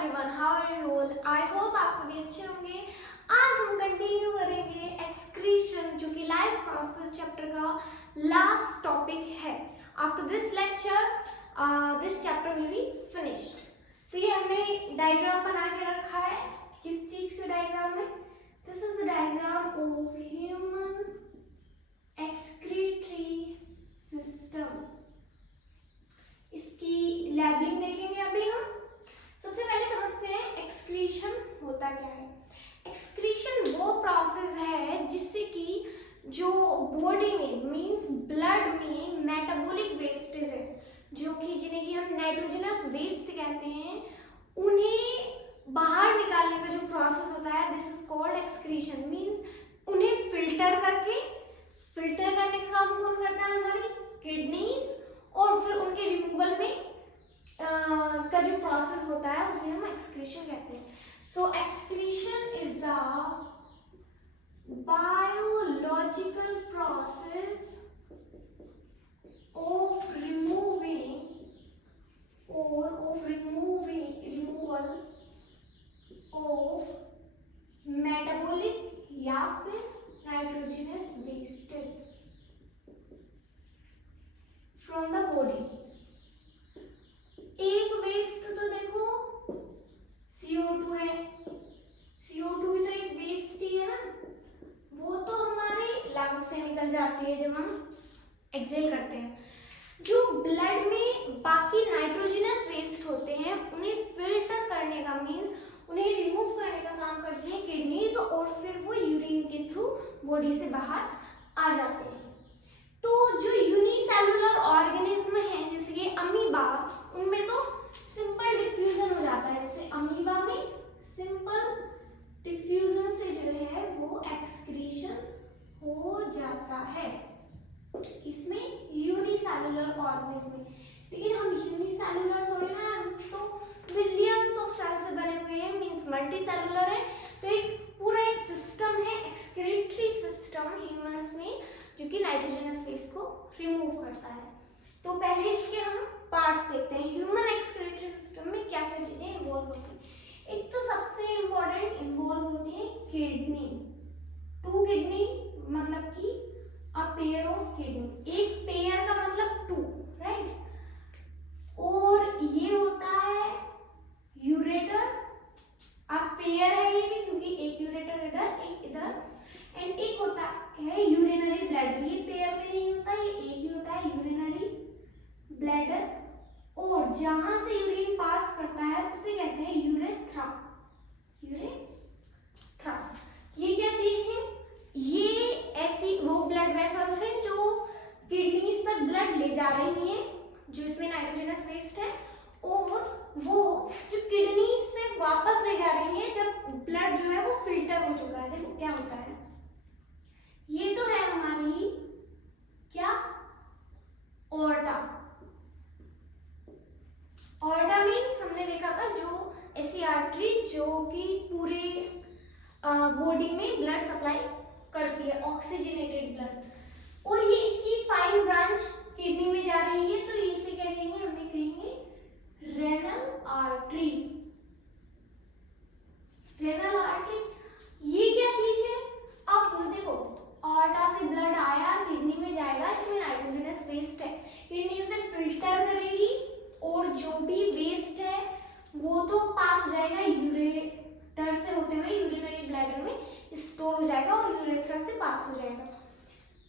Everyone, how are you all? I hope आप सभी अच्छे होंगे। आज हम कंटिन्यू करेंगे एक्सक्रीशन, जो कि लाइफ प्रोसेस चैप्टर का लास्ट टॉपिक है। After this lecture this chapter will be finished. तो ये हमने डायग्राम बना के रखा है। किस चीज के डायग्राम में? This is the diagram of human excretory system. इसकी लेबलिंग देखेंगे अभी हम। सबसे पहले समझते हैं एक्सक्रीशन होता क्या है। एक्सक्रीशन वो प्रोसेस है जिससे कि जो बॉडी में मींस ब्लड में मेटाबॉलिक वेस्टेज है, जो कि जिन्हें कि हम नाइट्रोजनस वेस्ट कहते हैं, उन्हें बाहर निकालने का जो प्रोसेस होता है, this is called excretion. Means उन्हें फिल्टर करने का काम कौन करता है? हमारी किडनीज। और फिर उनके रिमूवल में का जो प्रोसेस होता है उसे हम एक्सक्रीशन कहते हैं। So excretion is the biological process of removal of metabolic या फिर nitrogenous wastage from the body. एक वेस्ट तो देखो CO2 है। CO2 भी तो एक वेस्ट ही है ना। वो तो हमारे लंग्स से निकल जाती है जब हम एक्सहेल करते हैं। जो ब्लड में बाकी नाइट्रोजनस वेस्ट होते हैं उन्हें फिल्टर करने का मींस उन्हें रिमूव करने का काम करती है किडनीज, और फिर वो यूरिन के थ्रू बॉडी से बाहर आ जाते हैं। तो जो यूनिसेलुलर ऑर्गेनिज्म है जैसे कि अमीबा, उनमें तो सिंपल डिफ्यूजन हो जाता है। जैसे अमीबा में सिंपल डिफ्यूजन से जो है वो एक्सक्रीशन हो जाता है, इसमें यूनिसेलुलर ऑर्गेनिज्म में। लेकिन हम यूनिसेलुलर थोड़े ना, हम तो बिलियंस ऑफ सेल से बने हुए हैं, मींस मल्टीसेलुलर है। तो एक पूरा एक सिस्टम है एक्सक्रीटरी सिस्टम ह्यूमंस में, जो कि नाइट्रोजनस वेस्ट को रिमूव करता है। तो पहले इसके हम पार्ट्स देखते हैं। ह्यूमन एक्सक्रीटरी सिस्टम में क्या क्या चीजें इन्वॉल्व होती हैं। एक तो सबसे इंपॉर्टेंट इन्वॉल्व होती है किडनी। 2 किडनी मतलब कि अ पेयर ऑफ किडनी। एक पेयर का मतलब 2, राइट। और ये होता है यूरेटर। अब पेयर है ये भी, क्योंकि एक यूरेटर इधर एक इधर। एंड एक होता है यूरिनरी ब्लैडर। ये पेयर में नहीं होता, ये एक ही होता है यूरिनरी ब्लैडर। और जहां से यूरिन पास करता है उसे कहते हैं यूरेथ्रा। ये क्या चीज है? ये ऐसी वो ब्लड वेसल्स हैं जो किडनीज तक ब्लड ले जा रही हैं, जो इसमें नाइट्रोजनस वेस्ट है, और वो जो किडनीज से वापस ले जा रही है जब ब्लड जो है वो फिल्टर हो चुका है। देखो क्या होता है। ये तो है हमारी क्या? ऑर्टा। ऑर्टा मीन्स हमने देखा था जो ऐसी आर्टरी जो कि पूरे बॉडी में ब्लड सप्लाई करती है, ऑक्सीजनेटेड ब्लड। और ये इसकी फाइन ब्रांच किडनी में जा रही है, तो इसे क्या कहेंगे? हमें कहेंगे रेनल आर्टरी। रेनल आर्टरी ये क्या चीज है? अब देखो, ऑर्टा से ब्लड आया, किडनी में जाएगा, इसमें नाइट्रोजनस वेस्ट है, किडनी उसे फिल्टर करेगी और जो भी वेस्ट है वो तो पास हो जाएगा यूरेटर से होते हुए यूरिनरी ब्लैडर में स्टोर हो जाएगा और यूरेथ्रा से पास हो जाएगा।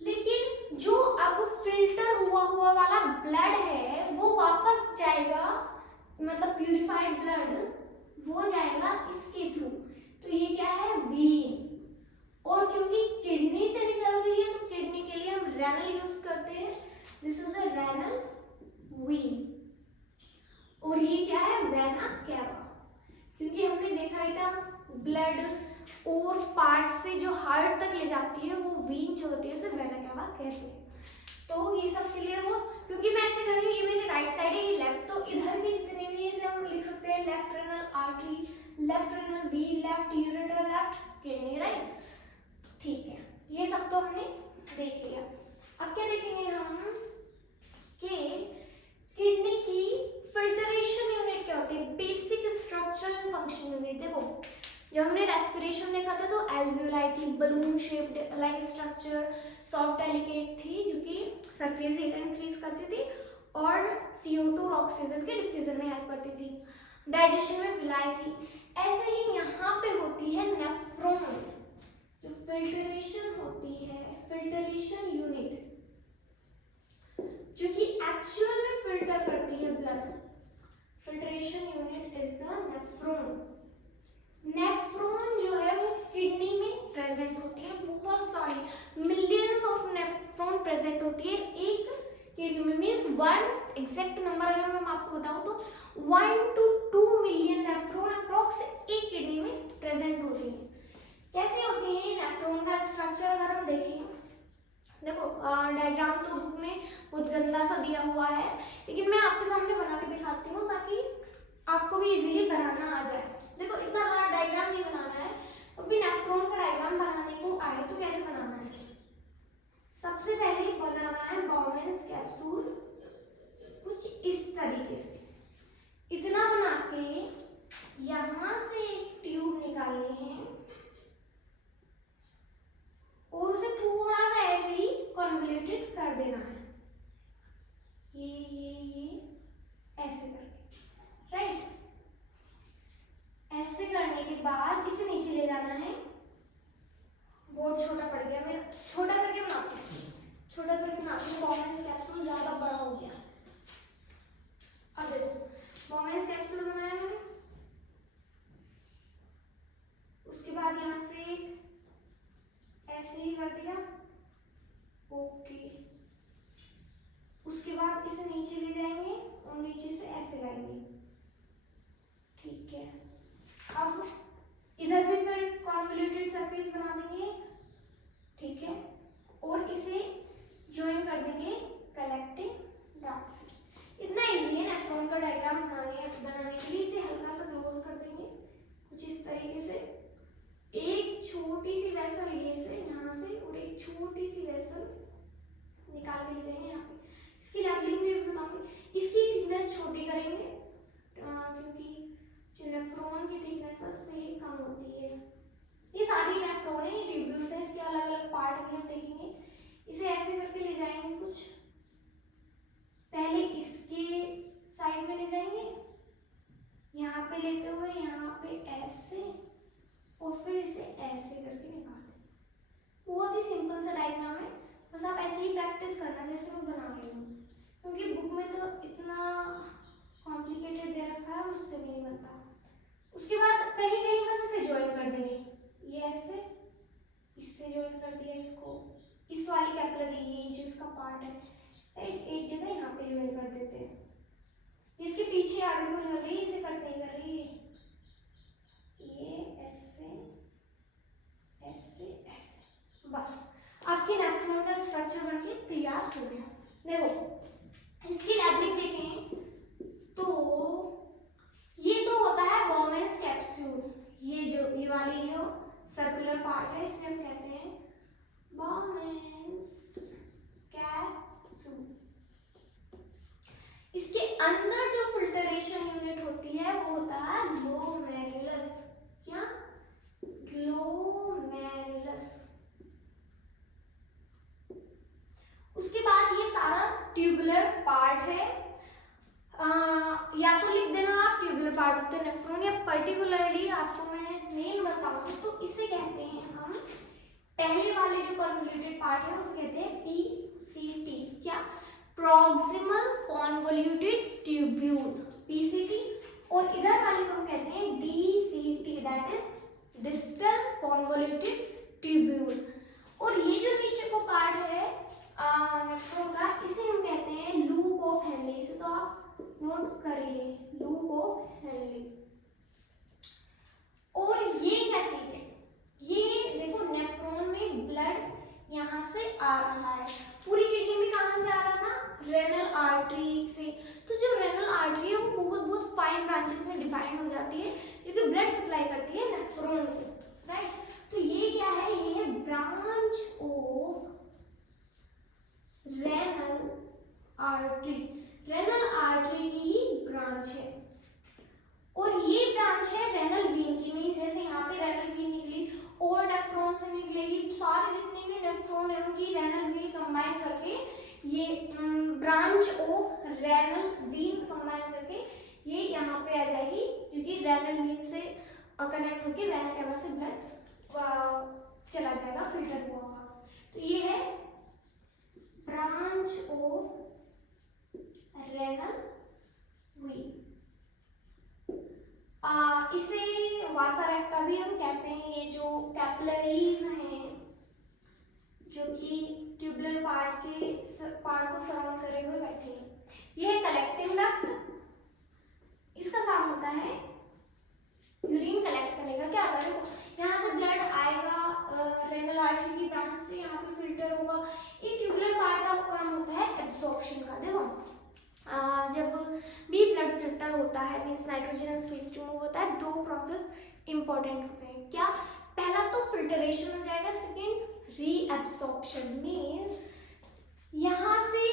लेकिन जो अब फिल्टर हुआ वाला ब्लड है वो वापस जाएगा, मतलब प्यूरिफाइड ब्लड वो जाएगा इसके थ्रू। तो ये क्या है? वीन। और क्योंकि किडनी से निकल रही है तो किडनी के लिए हम रेनल यूज करते हैं। This is the renal vein. और ये क्या है? Vena cava. क्योंकि हमने देखा ही था ब्लड और पार्ट से जो हार्ट तक ले जाती है वो वीन जो होती है उसे वेना कैवा कहते हैं। तो ये सब क्लियर हुआ। क्योंकि मैं ऐसे कर रही हूँ, ये मेरी राइट साइड है, ये लेफ्ट, तो इधर भी जितने भी इसे हम लिख सकते हैं left renal artery, left renal vein, left ureter, left kidney, right. ठीक है, ये सब तो हमने देख लिया। अब क्या देखेंगे हम कि किडनी की फिल्टरेशन यूनिट क्या होती है, basic structure structure and function unit. देखो जब हमने रेस्पिरेशन देखा था तो एल्वियोलाई थी, balloon shaped like structure, soft delicate थी जो कि सरफेस एरिया इंक्रीज करती थी और CO2 और ऑक्सीजन के डिफ्यूजन में हेल्प करती थी। डाइजेशन में विलाई थी। ऐसे ही यहाँ पे होती है नेफ्रॉन, जो फिल्टरेशन होती है, फिल्टरेशन यूनिट जो कि एक्चुअल में फिल्टर करती है blood. Filtration unit is the nephron. Nephron जो है वो किडनी में प्रेजेंट होती है, बहुत सारी मिलियंस ऑफ नेफ्रॉन प्रेजेंट होती है एक किडनी में। मीन्स 1 एग्जैक्ट नंबर अगर मैं आपको बताऊं तो 1 to 2 मिलियन नेफ्रॉन अप्रॉक्स एक किडनी में प्रेजेंट होती है। कैसे होती है नेफ्रॉन का स्ट्रक्चर अगर हम देखें, देखो डायग्राम तो बुक में बहुत गंदा सा दिया हुआ है, लेकिन मैं आपके सामने बना के दिखाती हूँ ताकि आपको भी इजीली बनाना आ जाए। देखो इतना हार्ड डायग्राम नहीं बनाना है, तो भी नेफ्रॉन का डायग्राम बनाने को आए तो कैसे बनाना है। सबसे पहले बनाना है बाउमेंस कैप्सूल कुछ इस तरीके से, इतना बना के यहाँ से एक ट्यूब निकालनी है और उसे थोड़ा सा ऐसे ही कन्वोल्यूटेड कर देना है, ये ऐसे करके, राइट। ऐसे करने के बाद इसे नीचे ले जाना है। बहुत छोटा पड़ गया, मैं छोटा करके बनाती हूँ, छोटा करके बनाती हूँ। बाउमेंस कैप्सूल ज्यादा बड़ा हो गया। अब देखो बाउमेंस कैप्सूल बनाया मैंने, उसके बाद यहाँ से ऐसे ही कर दिया, ओके। उसके बाद इसे नीचे ले जाएंगे और नीचे से ऐसे लाएंगे, ठीक है। अब इधर भी फिर कन्वोल्यूटेड सरफेस बना देंगे, ठीक है, और इसे ज्वाइन कर देंगे कलेक्टिंग डक्ट से। इतना इजी है नेफ्रॉन का डायग्राम बनाने के लिए। इसे हल्का सा क्लोज कर देंगे कुछ इस तरीके से। एक छोटी सी वेसल ये से यहाँ से और एक छोटी सी वेसल निकाल के ले जाएंगे यहाँ पे। इसकी लैबलिंग में भी बताऊंगी। इसकी थिकनेस छोटी करेंगे क्योंकि जो नेफ्रॉन की थिकनेस है उससे कम होती है। ये सारी नेफ्रॉन है, ये ट्यूब्यूल्स हैं, इसके अलग अलग पार्ट भी हम देखेंगे। इसे ऐसे करके ले जाएंगे कुछ, पहले इसके साइड में ले जाएंगे, यहाँ पे लेते हुए यहाँ पे ऐसे और फिर इसे ऐसे करके निकाल दें। बहुत ही सिंपल सा डायग्राम है, बस आप ऐसे ही प्रैक्टिस करना जैसे मैं बना रही हूँ, क्योंकि बुक में तो इतना कॉम्प्लिकेटेड दे रखा है, मुझसे भी नहीं बनता। उसके बाद कहीं कहीं बस इसे ज्वाइन कर देंगे, ये ऐसे इससे ज्वाइन कर दिया इसको, इस वाली कैपिलरी ये जो इसका पार्ट है एक जगह यहाँ पे ज्वाइन कर देते हैं। इसके पीछे आगे को निकल रही है, इसे कट नहीं कर रही है, ये ऐसे ऐसे ऐसे, बस आपकी नेफ्रॉन का स्ट्रक्चर बनके तैयार हो गया। देखो इसकी लैबलिंग देखें तो ये तो होता है बाउमेंस कैप्सूल, ये वाली जो सर्कुलर पार्ट है इसे हम कहते हैं बाउमेंस कैप्सूल। इसके अंदर जो फिल्टरेशन यूनिट होती है वो होता है ग्लोमेरुलस। क्या? ग्लोमेरुलस। उसके बाद ये सारा ट्यूबुलर पार्ट है, या तो लिख देना आप tubular part of the nephron, या पर्टिकुलरली आपको मैं नेम बताऊं तो इसे कहते हैं हम, पहले वाले जो कन्वोल्यूटेड पार्ट है उसे कहते हैं PCT। क्या? Proximal convoluted tubule, PCT। और इधर वाले को हम कहते हैं DCT, that is distal convoluted tubule. और ये जो नीचे को पार्ट है नेफ्रॉन का, इसे हम कहते हैं लूप ऑफ हेनली। इसे तो आप नोट करिए, लूप ऑफ हेनली। और ये क्या चीज है? ये देखो नेफ्रॉन में ब्लड यहाँ से आ रहा है, पूरी किडनी में कहाँ से आ रहा था? रेनल आर्टरी से। तो जो रेनल आर्टरी है वो बहुत फाइन ब्रांचेस में डिवाइड हो जाती है, क्योंकि ब्लड सप्लाई करती है नेफ्रॉन को, राइट। तो ये क्या है? ये है branch of renal artery. Renal artery की ही ब्रांच है, और ये ब्रांच नेफ्रॉन है उनकी रेनल व्हील कंबाइन करके ये branch of renal wheel combine करके ये यहाँ पे आ जाएगी, क्योंकि रेनल व्हील से कनेक्ट होके वेना केवा से ब्लड चला जाएगा, फिल्टर हुआ होगा। तो ये है ब्रांच ऑफ रेनल व्हील। इसे वासा रेक्टा भी हम कहते हैं। ये जो कैपिलरीज हैं जो कि ट्यूबुलर पार्ट को सराउंड करे हुए बैठे हैं, ये है कलेक्टिंग डक्ट। इसका काम होता है यूरिन कलेक्ट करेगा। क्या होगा, देखो यहाँ से ब्लड आएगा रेनल आर्टरी की ब्रांच से, यहाँ पे फिल्टर होगा। ये ट्यूबुलर पार्ट का काम होता है एब्जॉर्प्शन का। देखो जब भी ब्लड फिल्टर होता है मींस नाइट्रोजनस वेस्ट रिमूव होता है, दो प्रोसेस इंपॉर्टेंट होते हैं। क्या, पहला तो फिल्टरेशन हो जाएगा, सेकेंड रीएब्सॉर्प्शन। मींस यहाँ से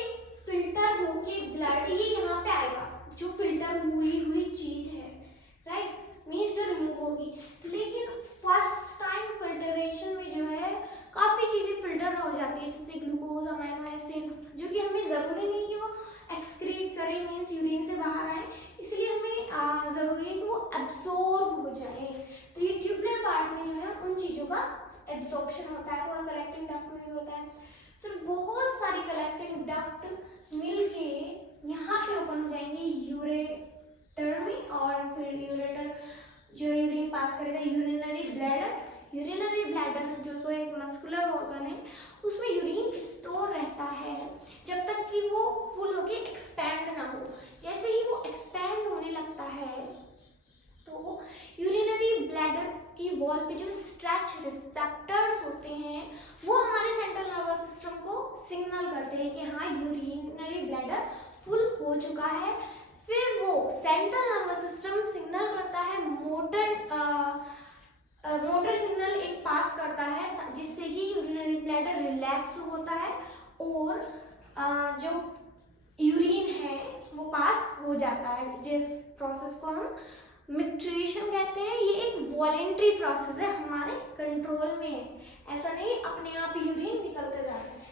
फिल्टर होके ब्लड ये यहाँ पे आएगा, जो फिल्टर हुई चीज है, राइट, मींस जो रिमूव होगी। लेकिन फर्स्ट टाइम फिल्टरेशन में जो है काफी चीजें फिल्टर हो जाती है, जैसे ग्लूकोज, अमीनो एसिड, जो कि हमें जरूरी नहीं कि वो एक्सक्रीट करे मींस यूरिन से बाहर आए, इसलिए हमें जरूरी है कि वो एब्सॉर्ब हो जाए। तो ये ट्यूबुलर पार्ट में जो है उन चीजों का एब्सॉर्प्शन होता है, थोड़ा कलेक्टिंग डक्ट में भी होता है। फिर बहुत सारी कलेक्टिंग डक्ट मिलके यहाँ पे ओपन हो जाएंगे यूरेटर में, और फिर यूरेटर जो यूरिन पास करेगा यूरिनरी ब्लैडर। यूरिनरी ब्लैडर जो तो एक मस्कुलर ऑर्गन है, उसमें यूरिन स्टोर रहता है जब तक कि वो फुल होके एक्सपैंड ना हो। जैसे ही वो एक्सपैंड होने लगता है तो यूरिनरी ब्लैडर की वॉल पे जो स्ट्रेच रिसेप्टर्स होते हैं वो हमारे सेंट्रल नर्वस सिस्टम को सिग्नल करते हैं कि हाँ यूरिनरी ब्लैडर फुल हो चुका है। फिर वो सेंट्रल नर्वस सिस्टम सिग्नल करता है, मोटर सिग्नल एक पास करता है जिससे कि यूरिनरी ब्लैडर रिलैक्स होता है और जो यूरिन है वो पास हो जाता है, जिस प्रोसेस को हम मिक्ट्रेशन कहते हैं। ये एक वॉलेंट्री प्रोसेस है, हमारे कंट्रोल में है, ऐसा नहीं अपने आप यूरिन निकलते जा रहे हैं।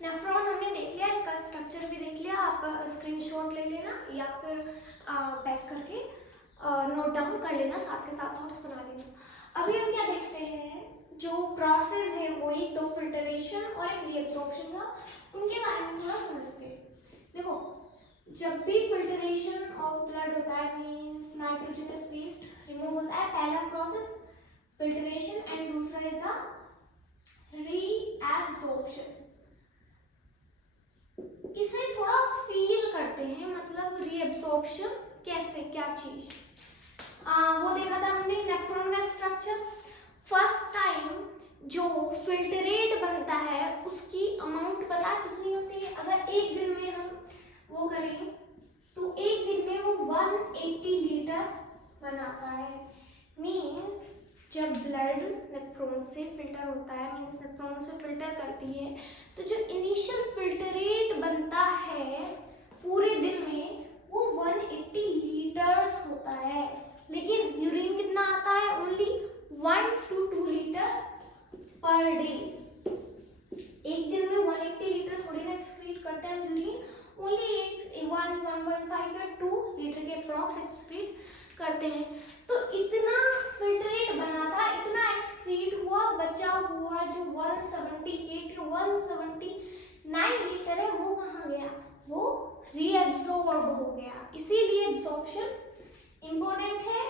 नेफ्रॉन हमने देख लिया, इसका स्ट्रक्चर भी देख लिया, आप स्क्रीनशॉट ले लेना या फिर बैक करके नोट डाउन कर लेना, साथ के साथ नोट्स बना लेना। अभी हम क्या देखते हैं, जो प्रोसेस है वो एक तो फिल्टरेशन और एक रीएब्सॉर्प्शन का, उनके बारे में थोड़ा समझते हैं। देखो जब भी फिल्टरेशन ऑफ ब्लड होता है मींस नाइट्रोजनस वेस्ट रिमूव होता है, पहला प्रोसेस फिल्टरेशन एंड दूसरा इज द रीएब्सॉर्प्शन। इसे थोड़ा फील करते हैं, मतलब रीएब्सॉर्प्शन कैसे, क्या चीज, वो देखा था हमने नेफ्रॉन का स्ट्रक्चर। फर्स्ट टाइम जो फिल्टरेट बनता है उसकी अमाउंट पता कितनी होती है? अगर एक दिन में हम वो करें तो एक दिन में वो 180 लीटर बनाता है। मींस जब ब्लड नेफ्रॉन से फिल्टर होता है मींस नेफ्रॉन उसे फिल्टर करती है, तो जो इनिशियल फिल्टरेट बनता है पूरे दिन में वो 180 लीटर्स होता है। लेकिन यूरिन कितना आता है? Only 1 to 2 litre per day. एक दिन में 180 लीटर थोड़ी ना एक्सक्रीट करते हैं यूरिन, ओनली 1.5 या 2 लीटर के अप्रॉक्स एक्सक्रीट करते हैं। तो इतना फिल्टरेट बना था, इतना एक्सक्रीट हुआ, बचा हुआ जो 178 या 179 लीटर है वो कहाँ गया? वो रीएब्सॉर्ब हो गया। इसीलिए एब्सॉर्प्शन इंपॉर्टेंट है।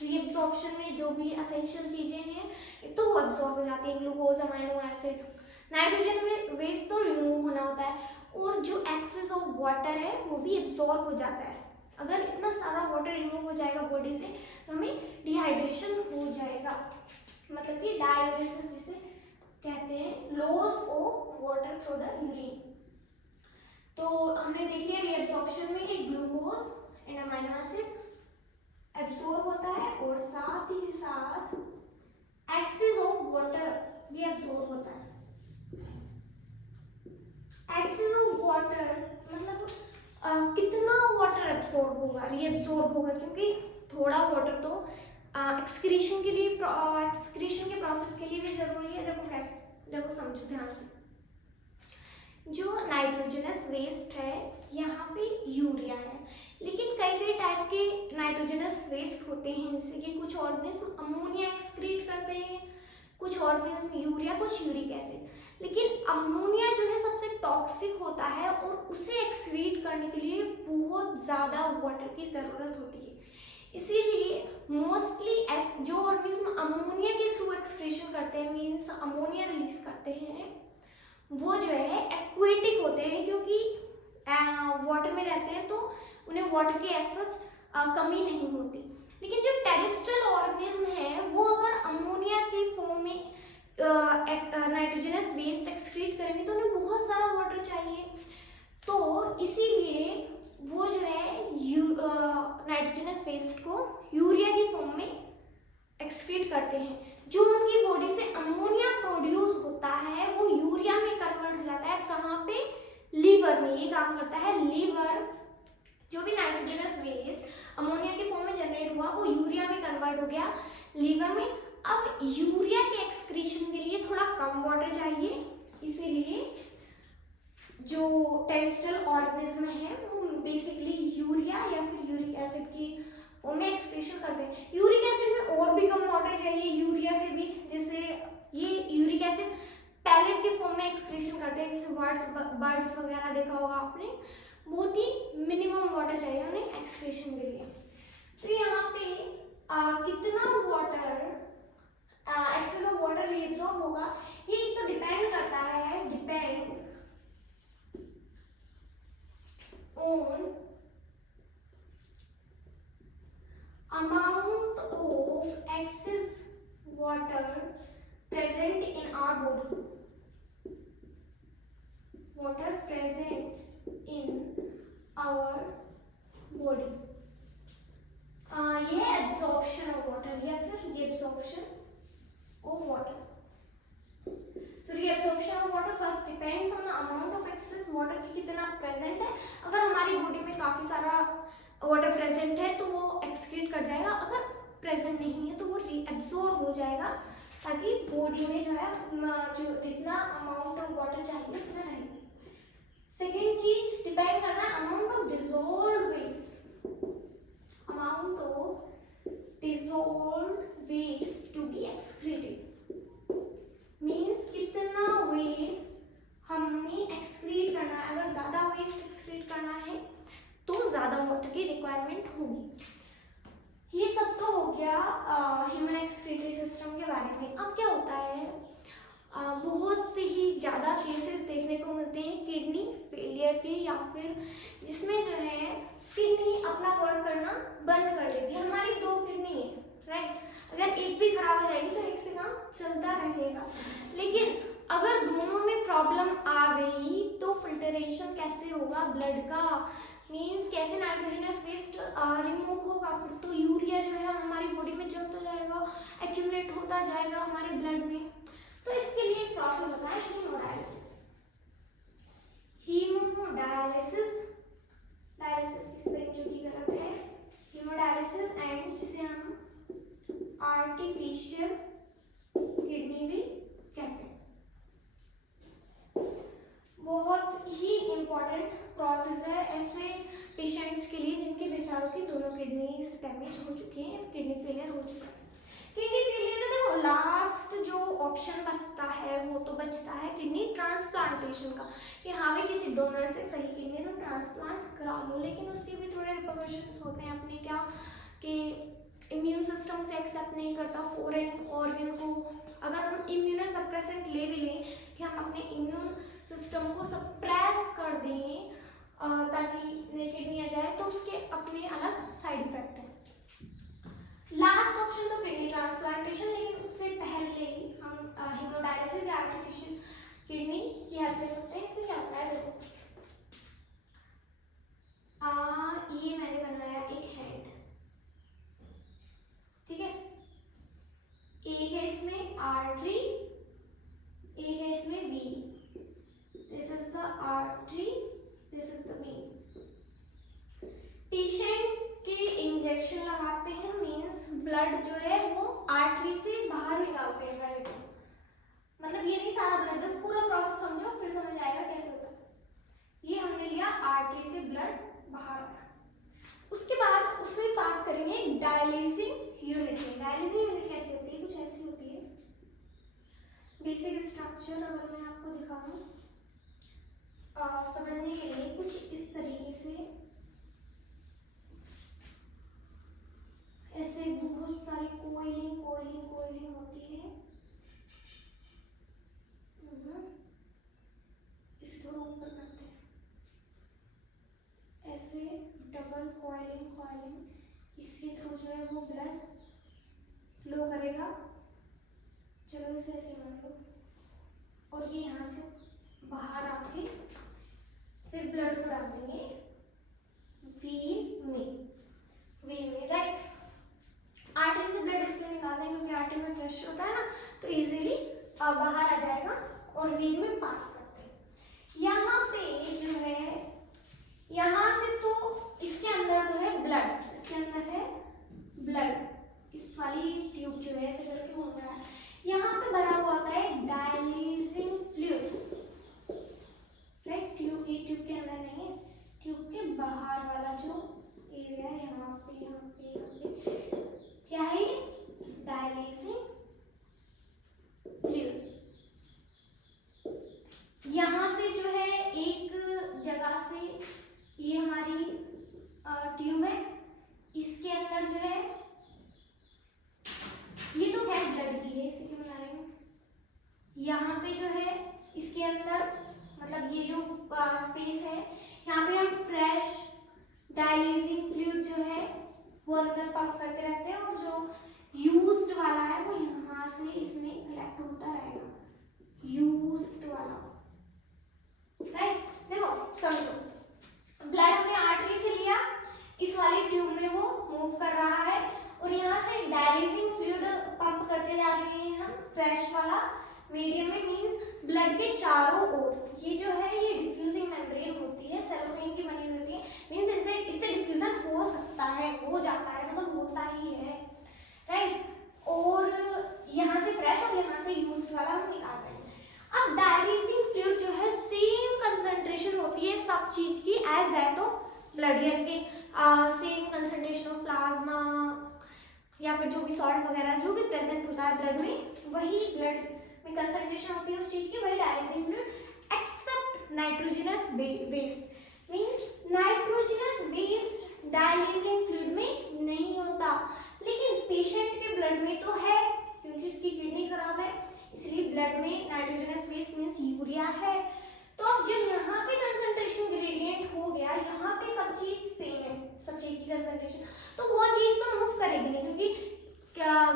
रीएब्सॉर्प्शन में जो भी एसेंशियल चीजें हैं एक तो वो एब्सॉर्ब हो जाती है, glucose, amino acid, nitrogen waste तो रिमूव होना होता है, और जो एक्सेस ऑफ वाटर है वो भी एब्सॉर्ब हो जाता है। अगर इतना सारा वाटर रिमूव हो जाएगा बॉडी से तो हमें डिहाइड्रेशन हो जाएगा, मतलब कि डायूरेसिस जिसे कहते हैं, loss of water through the urine. तो हमने देख लिया रीएब्सॉर्प्शन में एक glucose and amino acid absorb होता है और साथ ही साथ एक्सेस ऑफ वाटर भी एब्सॉर्ब होता है। एक्सेस ऑफ वाटर मतलब कितना वाटर एब्सॉर्ब होगा, रीएब्सॉर्ब होगा, क्योंकि थोड़ा वाटर तो एक्सक्रीशन के लिए एक्सक्रीशन के प्रोसेस के लिए भी जरूरी है। देखो कैसे, देखो समझो ध्यान से, जो नाइट्रोजनस वेस्ट है यहाँ पे यूरिया है, लेकिन कई कई टाइप के नाइट्रोजनस वेस्ट होते हैं, जैसे कि कुछ ऑर्गेनिज्म अमोनिया एक्सक्रीट करते हैं, कुछ ऑर्गेनिज्म यूरिया, कुछ यूरिक एसिड। लेकिन अमोनिया जो है सबसे टॉक्सिक होता है और उसे एक्सक्रीट करने के लिए बहुत ज़्यादा वाटर की ज़रूरत होती है। इसीलिए मोस्टली जो ऑर्गेनिज्म अमोनिया के थ्रू एक्सक्रीशन करते हैं, मीन्स अमोनिया रिलीज करते हैं, वो जो है एक्वेटिक होते हैं, क्योंकि वाटर में रहते हैं तो उन्हें वाटर की एज सच कमी नहीं होती। लेकिन जो टेरेस्ट्रियल ऑर्गेनिज्म है वो अगर अमोनिया के फॉर्म में नाइट्रोजनस वेस्ट एक्सक्रीट करेंगे तो उन्हें बहुत सारा वाटर चाहिए, तो इसीलिए वो जो है नाइट्रोजनस वेस्ट को यूरिया की फॉर्म में एक्सक्रीट करते हैं। जो उनकी बॉडी से अमोनिया प्रोड्यूस होता है वो यूरिया में कन्वर्ट हो जाता है। कहाँ पे? लीवर में ये काम करता है। लीवर, जो भी नाइट्रोजनस वेस्ट अमोनिया के फॉर्म में जनरेट हुआ वो यूरिया में कन्वर्ट हो गया लीवर में। अब यूरिया के एक्सक्रीशन के लिए थोड़ा कम वाटर चाहिए, इसीलिए जो टेरेस्ट्रियल ऑर्गेनिज्म है वो बेसिकली यूरिया या फिर यूरिक एसिड की फॉर्म में एक्सक्रीशन करते हैं। यूरिक एसिड में और भी कम वाटर चाहिए यूरिया से भी, जैसे ये यूरिक एसिड पैलेट के फॉर्म में एक्सक्रीशन करते हैं, जैसे बर्ड्स वगैरह देखा होगा आपने, बहुत ही मिनिमम वाटर चाहिए उन्हें एक्सक्रीशन के लिए। तो यहाँ पे कितना water excess of water reabsorb होगा, ये एक तो डिपेंड करता है, depend on amount of excess water present in our body, water present in our body, ये absorption of water या फिर reabsorption of water। तो reabsorption of water first depends on the amount of excess water की कितना present है। अगर हमारी body में काफी सारा वाटर प्रेजेंट है तो वो एक्सक्रीट कर जाएगा, अगर प्रेजेंट नहीं है तो वो रीअब्सॉर्ब हो जाएगा, ताकि बॉडी में जो है जो जितना अमाउंट ऑफ वाटर चाहिए उतना रहेगा। सेकेंड चीज डिपेंड करना है amount of dissolved waste, amount of dissolved waste to be excreted, means कितना वेस्ट हमने एक्सक्रीट करना है। अगर ज्यादा वेस्ट एक्सक्रीट करना है तो ज्यादा वाटर की रिक्वायरमेंट होगी। ये सब तो हो गया ह्यूमन एक्सक्रीटरी सिस्टम के बारे में। अब क्या होता है, बहुत ही ज़्यादा केसेस देखने को मिलते हैं किडनी फेलियर के, या फिर जिसमें जो है किडनी अपना वर्क करना बंद कर देती है। हमारी 2 किडनी है, राइट, अगर एक भी खराब हो जाएगी तो एक से काम चलता रहेगा। लेकिन अगर दोनों में प्रॉब्लम आ गई तो फिल्टरेशन कैसे होगा ब्लड का, मीन्स कैसे नाइट्रोजनस वेस्ट रिमूव होगा, फिर तो यूरिया जो है हमारी बॉडी में जमता जाएगा, एक्यूमुलेट होता जाएगा हमारे ब्लड में। तो इसके लिए एक प्रोसेस होता है हीमोडायलिसिस। हीमोडायलिसिस, डायलिसिस की स्पेलिंग जो कि गलत है, हीमोडायलिसिस, एंड जिसे हम आर्टिफिशियल किडनी भी कहते हैं। बहुत ही इम्पोर्टेंट प्रोसेस है ऐसे पेशेंट्स के लिए जिनके बेचारों की दोनों किडनीज डैमेज हो चुकी हैं, किडनी फेलियर हो चुका है। किडनी फेलियर में देखो लास्ट जो ऑप्शन बचता है वो तो बचता है किडनी ट्रांसप्लांटेशन का, कि हाँ मैं किसी डोनर से सही किडनी तो ट्रांसप्लांट करा लूँ। लेकिन उसके भी थोड़े रिपरकशंस होते हैं अपने, क्या कि इम्यून सिस्टम से एक्सेप्ट नहीं करता फॉरेन ऑर्गन को। अगर हम इम्यूनोसप्रेसेंट ले भी लें कि हम अपने इम्यून सिस्टम को सप्रेस कर दें ताकि किडनी आ जाए, तो उसके अपने अलग साइड इफेक्ट है। लास्ट ऑप्शन तो किडनी ट्रांसप्लांटेशन, लेकिन उससे पहले हम हीमोडायलिसिस या आर्टिफिशियल किडनी की हेल्प ले सकते हैं। इसमें क्या होता है, देखो ये मैंने बनाया एक हैंड, ठीक है, एक है इसमें आर्टरी, एक है इसमें when. This is the artery, this is the when. Patient के इंजेक्शन लगाते हैं, मींस ब्लड जो है वो आर्टरी से बाहर निकालते हैं ब्लड को, मतलब ये नहीं सारा ब्लड दो, पूरा प्रोसेस समझो फिर समझ आएगा कैसे होता है। ये हमने लिया आर्टरी से ब्लड बाहर आया, उसके बाद उसमें पास करेंगे एक डायलिसिंग यूनिट में। डायलिसिंग यूनिट कैसी होती है, कुछ ऐसी होती है। बेसिक स्ट्रक्चर अगर मैं आपको दिखाऊं समझने के लिए, कुछ इस तरीके से, ऐसे बहुत सारी कोइलिंग कोइलिंग कोइलिंग होती है। इसे थोड़ा ऊपर करते हैं, ऐसे डबल कॉइलिंग कॉइलिंग, इसके थ्रू जो है वो ब्लड फ्लो करेगा। चलो इसे ऐसे मान लो, और ये यहाँ से बाहर आके फिर ब्लड को डाल देंगे वीन में, राइट। आर्टरी से ब्लड इसलिए निकालते हैं क्योंकि आर्टरी में प्रेशर होता है ना, तो इजीली बाहर आ जाएगा और वीन में पास करते हैं। यहाँ पे जो है, यहाँ से तो इसके अंदर जो है ब्लड, इसके अंदर है ब्लड, इस वाली ट्यूब जो है ऐसे करके घूम रहा है, यहाँ पे भरा हुआ होता है डायलिसिंग फ्लूइड, राइट। ट्यूब, ये ट्यूब के अंदर नहीं है, ट्यूब के बाहर वाला जो एरिया है, यहाँ पे क्या है, डायलिसिंग फ्लूइड। यहाँ से जो है एक जगह से, ये हमारी ट्यूब है, इसके अंदर जो है, ये तो खैर ब्लड की है, इसी के बता रही हूँ। यहाँ पे जो है इसके अंदर, मतलब ये जो स्पेस है, यहाँ पे हम फ्रेश डायलिसिंग फ्लूइड जो है वो अंदर पंप करते रहते हैं, और जो यूज्ड वाला है वो यहाँ से इसमें कलेक्ट होता रहेगा, यूज्ड वाला, राइट। देखो समझो, ब्लड हमने आर्टरी से लिया, इस वाली ट्यूब में वो मूव कर रहा है, और यहाँ से डायलिसिंग फ्लूइड पंप करते जा रहे हैं हम, फ्रेश वाला मीडियम में, मींस ब्लड के चारों ओर। ये जो है ये डिफ्यूजिंग मेम्ब्रेन होती है, सेलोफेन की बनी हुई होती है, मींस इससे डिफ्यूजन हो सकता है, हो जाता है, मतलब होता ही है, राइट। और यहाँ से फ्रेश और यहाँ से यूज्ड वाला हम निकाल रहे हैं। अब डायलिसिंग फ्लूइड जो है सेम कंसंट्रेशन होती है सब चीज की एज दैट ऑफ ब्लड, यानी कि सेम कंसंट्रेशन ऑफ प्लाज्मा या फिर जो भी सॉल्ट वगैरह जो भी प्रेजेंट होता है ब्लड में, वही ब्लड में कंसंट्रेशन होती है उस चीज की, वही dialysing fluid, except nitrogenous base, means nitrogenous base dialysing fluid में नहीं होता, लेकिन पेशेंट के ब्लड में तो है, क्योंकि उसकी किडनी खराब है, इसलिए ब्लड में नाइट्रोजनस बेस मींस यूरिया है। तो अब जब यहाँ पे कंसंट्रेशन ग्रेडियंट हो गया, यहाँ पे सब चीज सेम है, सब चीज की कंसंट्रेशन, तो वो चीज तो मूव करेगी नहीं, क्योंकि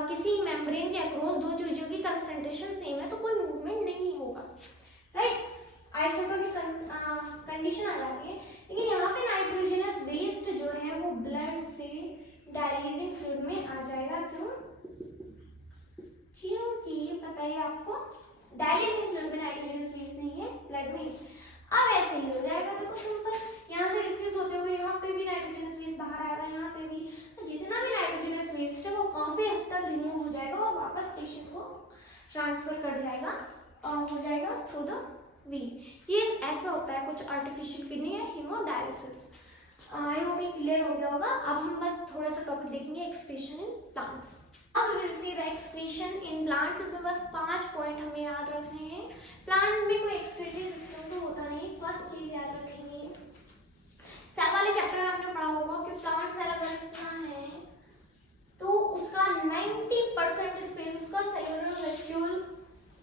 किसी मेम्ब्रेन के अक्रॉस दो चीजों की कंसंट्रेशन सेम है तो कोई मूवमेंट नहीं होगा, राइट। आइसोटोनिक कंडीशन आ जाती है। लेकिन यहाँ पे नाइट्रोजनस बेस्ड जो है वो ब्लड से डायलिसिंग फ्लूइड में आ जाएगा, क्यों, क्योंकि पता है आपको डायलिसिंग फ्लूइड में नाइट्रोजनस बेस नहीं है ब्लड में। अब ऐसे ही हो जाएगा, देखो सिंपल, यहाँ से डिफ्यूज होते हुए यहाँ पे भी नाइट्रोजनस बेस बाहर आएगा, यहाँ पे भी, तो जितना भी नाइट्रोजनस वेस्ट है वो काफी हद तक रिमूव हो जाएगा और वापस पेशेंट को ट्रांसफर कर जाएगा, हो जाएगा थ्रू द वीन। ये ऐसा होता है कुछ आर्टिफिशियल किडनी या हीमोडायलिसिस। आई होप ये क्लियर हो गया होगा। अब हम बस थोड़ा सा टॉपिक देखेंगे, एक्सक्रीशन इन प्लांट्स। अब we will see the excretion in plants. इसमें बस 5 पॉइंट हमें याद रखने हैं। प्लांट में कोई एक्सक्रीटरी सिस्टम तो होता नहीं, फर्स्ट चीज याद रखेंगे। सेल वाले चैप्टर में आपने पढ़ा होगा कि प्लांट सेल अगर इतना है तो उसका 90% स्पेस उसका सेलुलर वैक्यूल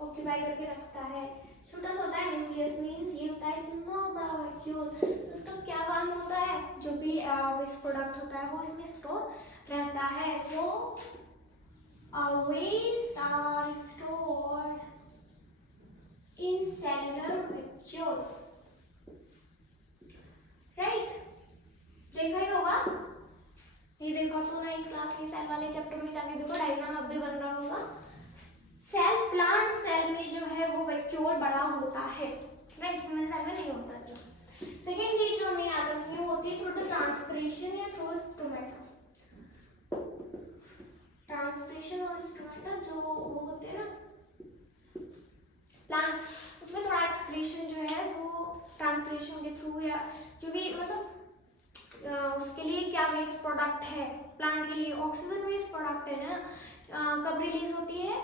ऑक्यूपाई करके रखता है। छोटा सा होता है न्यूक्लियस, मींस ये होता है इतना बड़ा वैक्यूल, तो उसका क्या काम होता है, जो भी वेस्ट प्रोडक्ट होता है वो इसमें स्टोर रहता है। सो waste are stored in cellular vacuoles, right? देखा ही होगा, ये देखो तो ना क्लास के सेल वाले चैप्टर में जाके देखो, डायग्राम अब भी बन रहा होगा। सेल, प्लांट सेल में जो है वो वैक्यूल बड़ा होता है, राइट, ह्यूमन सेल में नहीं होता। जो सेकेंड चीज जो हमें याद रखनी है वो होती है थ्रू द ट्रांसपिरेशन या थ्रू स्टोमेटा। ट्रांसपिरेशन और स्टोमेटा जो वो होते हैं ना, प्लांट, उसमें थोड़ा एक्सक्रीशन जो है वो ट्रांसपिरेशन के थ्रू या जो भी मतलब उसके लिए क्या वेस्ट प्रोडक्ट है, प्लांट के लिए ऑक्सीजन वेस्ट प्रोडक्ट है ना, कब रिलीज होती है,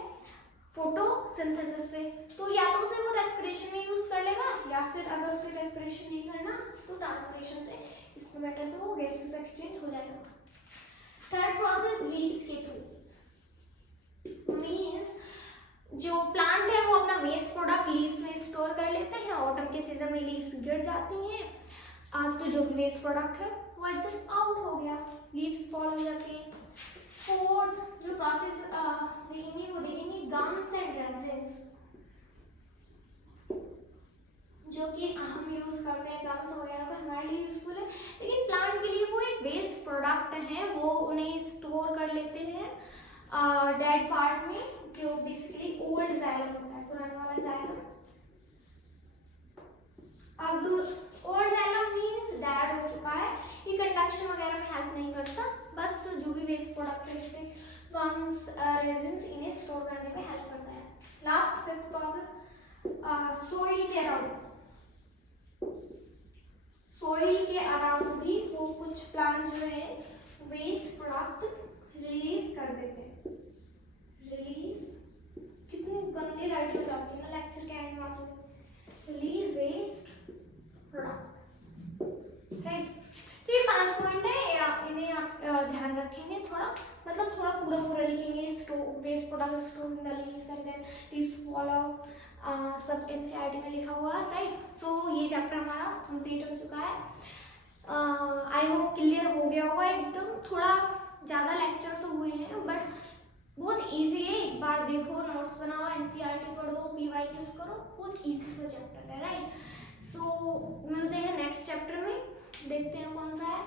फोटोसिंथेसिस से। तो या तो उसे वो रेस्पिरेशन में यूज कर लेगा, या फिर अगर उसे रेस्पिरेशन नहीं करना तो ट्रांसपिरेशन से इस मैटर से वो गैसेस एक्सचेंज हो जाएगा। थर्ड प्रोसेस लीव्स के थ्रू, मींस जो प्लांट है वो अपना वेस्ट प्रोडक्ट लीव्स में स्टोर कर लेते हैं, ऑटम के सीजन में लीव्स गिर जाती हैं, तो जो भी वेस्ट प्रोडक्ट है वो एग्जिट आउट हो गया, लीव्स फॉल हो जाती हैं। फोर्थ जो प्रोसेस देखेंगे वो देखेंगे गम्स एंड रेजिन्स, जो कि हम यूज करते हैं, गम्स वगैरह तो हमारे लिए यूजफुल है, लेकिन प्लांट के लिए वो एक वेस्ट प्रोडक्ट है, वो उन्हें स्टोर कर लेते हैं डेड पार्ट में, जो बेसिकली ओल्ड जाइलम होता है, पुराना वाला जाइलम। अब ओल्ड जाइलम मींस डेड हो चुका है, ये कंडक्शन वगैरह में हेल्प नहीं करता, बस जो भी वेस्ट प्रोडक्ट है जैसे गम्स रेजिन्स इन्हें स्टोर करने में हेल्प करता है। लास्ट फिफ्थ प्रोसेस सोइल के अराउंड, सोइल के अराउंड भी वो कुछ प्लांट जो है वेस्ट प्रोडक्ट रिलीज कर देते हैं। रिलीज, कितनी गंदी राइटिंग आती है ना लेक्चर के एंड में आती है, रिलीज वेस्ट प्रोडक्ट, राइट। तो ये 5 पॉइंट है, या इन्हें आप ध्यान रखेंगे थोड़ा, मतलब थोड़ा पूरा पूरा लिखेंगे, waste product store in the leaves and then leaves fall off, सब एनसीईआरटी में लिखा हुआ है, राइट। सो ये चैप्टर हमारा कंप्लीट हो चुका है। आई होप क्लियर हो गया होगा एकदम, थोड़ा ज़्यादा लेक्चर तो हुए हैं बट बहुत इजी है, एक बार देखो, नोट्स बनाओ, एनसीईआरटी पढ़ो, पीवाईक्यूज करो, बहुत इजी सा चैप्टर है, राइट। सो मिलते हैं नेक्स्ट चैप्टर में, देखते हैं कौन सा है।